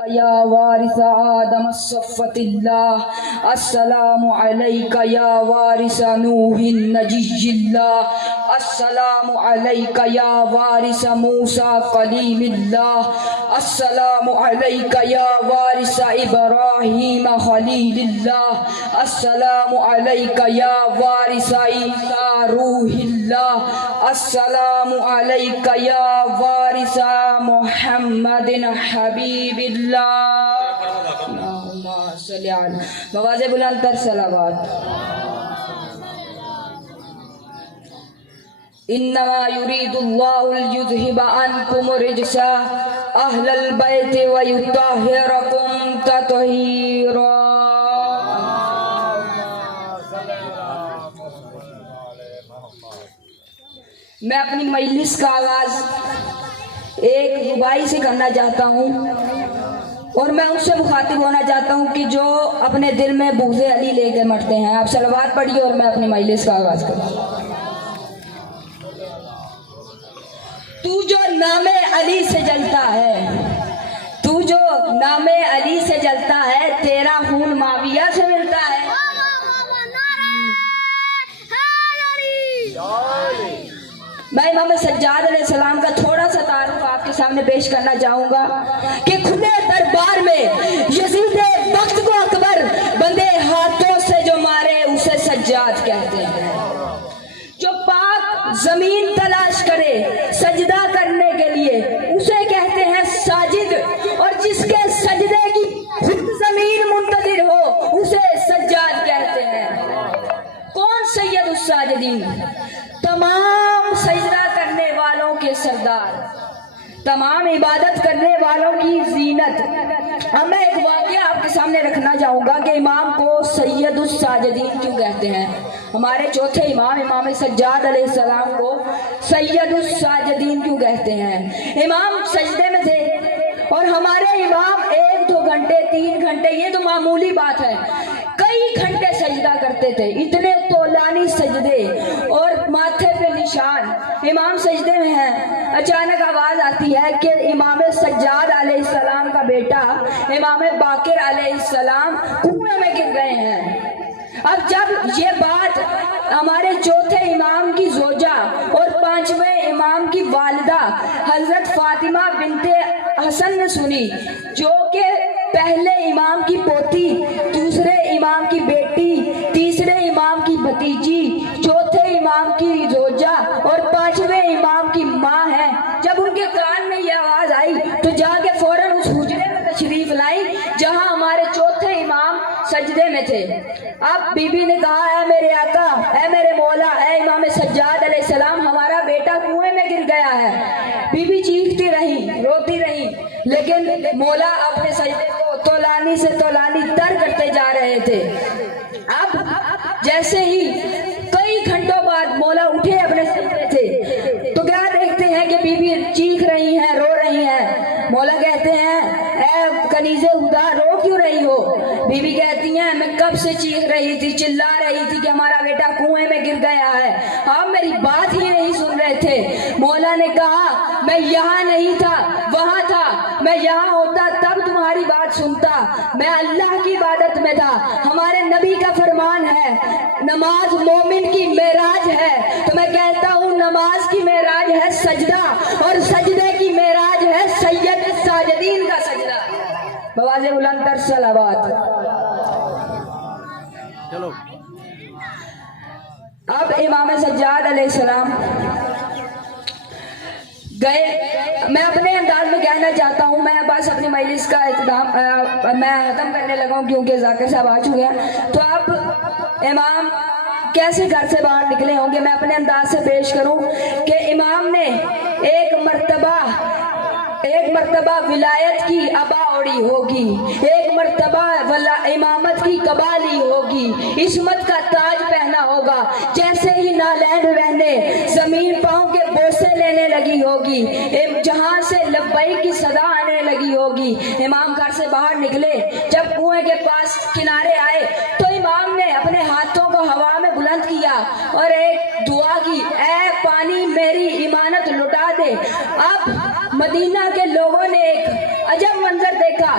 یا وارث آدم الصفۃ اللہ السلام علیک یا وارث نوح نجی اللہ السلام علیک یا وارث موسیٰ کلیم اللہ السلام علیک یا وارث ابراہیم خلیل اللہ السلام علیک یا وارث عیسیٰ روح اللہ السلام علیک یا وارث محمد حبیب اللہ اللہم صلی علی مواز بلند تر صلوات انما یرید اللہ لیذہب عنکم الرجس اہل البیت ویطہرکم تطہیرا۔ میں اپنی مجلس کا آغاز ایک ربائی سے کرنا چاہتا ہوں اور میں اس سے مخاطب ہونا چاہتا ہوں کہ جو اپنے دل میں بغض علی لے کے مرتے ہیں۔ آپ صلوات پڑھیے اور میں اپنی مجلس کا آغاز کروں۔ تو جو نام علی سے جلتا ہے، تو جو نام علی سے جلتا ہے، تیرا خون معاویہ سے ملتا ہے۔ میں امام سجاد علیہ السلام کا تھوڑا سا تعارف آپ کے سامنے پیش کرنا چاہوں گا کہ کھلے دربار میں یزید وقت کو اکبر بندے ہاتھوں سے جو مارے اسے سجاد کہتے ہیں۔ جو پاک زمین تلاش کرے سجدہ کرنے کے لیے اسے کہتے ہیں ساجد، اور جس کے سجدے کی خود زمین منتظر ہو اسے سجاد کہتے ہیں۔ کون سید الساجدین؟ تمام سجدہ کرنے والوں کے سردار، تمام عبادت کرنے والوں کی زینت۔ اب میں ایک واقعہ آپ کے سامنے رکھنا چاہوں گا کہ امام کو سید الساجدین کیوں کہتے ہیں۔ ہمارے چوتھے امام امام سجاد علیہ السلام کو سید الساجدین کیوں کہتے ہیں۔ امام سجدے میں تھے اور ہمارے امام 1-2 گھنٹے 3 گھنٹے یہ تو معمولی بات ہے، کئی گھنٹے سجدہ کرتے تھے، اتنے طولانی سجدے اور ماتھے پہ نشان۔ امام سجدے میں ہیں، اچانک آواز آتی ہے کہ امام سجاد علیہ السلام کا بیٹا امام باقر علیہ السلام کنویں میں گر گئے ہیں۔ اب جب یہ بات ہمارے چوتھے امام کی زوجہ اور 5ویں امام کی والدہ حضرت فاطمہ بنت حسن نے سنی، جو کہ پہلے امام کی پوتی، دوسرے امام کی بیٹی، تیسرے امام کی بھتیجی، چوتھے امام کی زوجہ اور 5ویں امام کی ماں ہے، جب ان کے کان میں یہ آواز آئی تو جا کے فوراً اس حجرے میں تشریف لائی جہاں ہمارے چوتھے امام سجدے میں تھے۔ اب بی بی نے کہا، اے میرے آقا، اے میرے مولا، اے امام سجاد علیہ السلام، ہمارا بیٹا کنویں میں گر گیا ہے۔ بی بی چیختی رہی، روتی رہی، لیکن مولا اپنے سجدے کو طولانی سے طولانی تر کرتے جا رہے تھے۔ اب جیسے ہی کئی گھنٹوں بعد مولا اٹھے اپنے سجدے سے تو کیا دیکھتے ہیں کہ بی بی چیخ رہی ہیں، رو رہی ہیں۔ مولا کہتے ہیں، اے کنیز خدا، رو کیوں رہی ہو؟ بی بی کہتی ہیں، میں کب سے چیخ رہی تھی، چلا رہی تھی کہ ہمارا بیٹا کنویں میں گر گیا ہے، آپ میری بات ہی نہیں سن رہے تھے۔ مولا نے کہا، میں یہاں نہیں تھا، وہاں تھا، میں یہاں ہوتا تب تمہاری بات سنتا، میں اللہ کی عبادت میں تھا۔ ہمارے نبی کا فرمان ہے، نماز مومن کی معراج ہے، تو میں کہتا ہوں نماز کی معراج ہے سجدہ، اور سجدے کی معراج ہے سید الساجدین کا سجدہ۔ بواز بلند تر صلوات۔ چلو اب امام سجاد علیہ السلام گئے۔ میں اپنے انداز میں کہنا چاہتا ہوں، میں بس اپنی مجلس کا اختتام میں ختم کرنے لگا ہوں کیونکہ ذاکر صاحب آ چکے ہیں، تو اب امام کیسے گھر سے باہر نکلے ہوں گے میں اپنے انداز سے پیش کروں کہ امام نے ایک مرتبہ ولایت کی ابا اوڑی ہوگی، ایک مرتبہ امامت کی قبا لی ہوگی، عصمت کا تاج پہنا ہوگا، جیسے ہی نالین رہنے زمین پاؤں کے بوسے لینے لگی ہوگی، جہاں سے لبیک کی صدا آنے لگی ہوگی۔ امام گھر سے باہر نکلے، جب کنویں کے پاس کنارے آئے تو امام نے اپنے ہاتھوں کو ہوا میں بلند کیا اور ایک دعا کی، اے پانی میری امانت لٹا دے۔ اب مدینہ کے لوگوں نے ایک عجب منظر دیکھا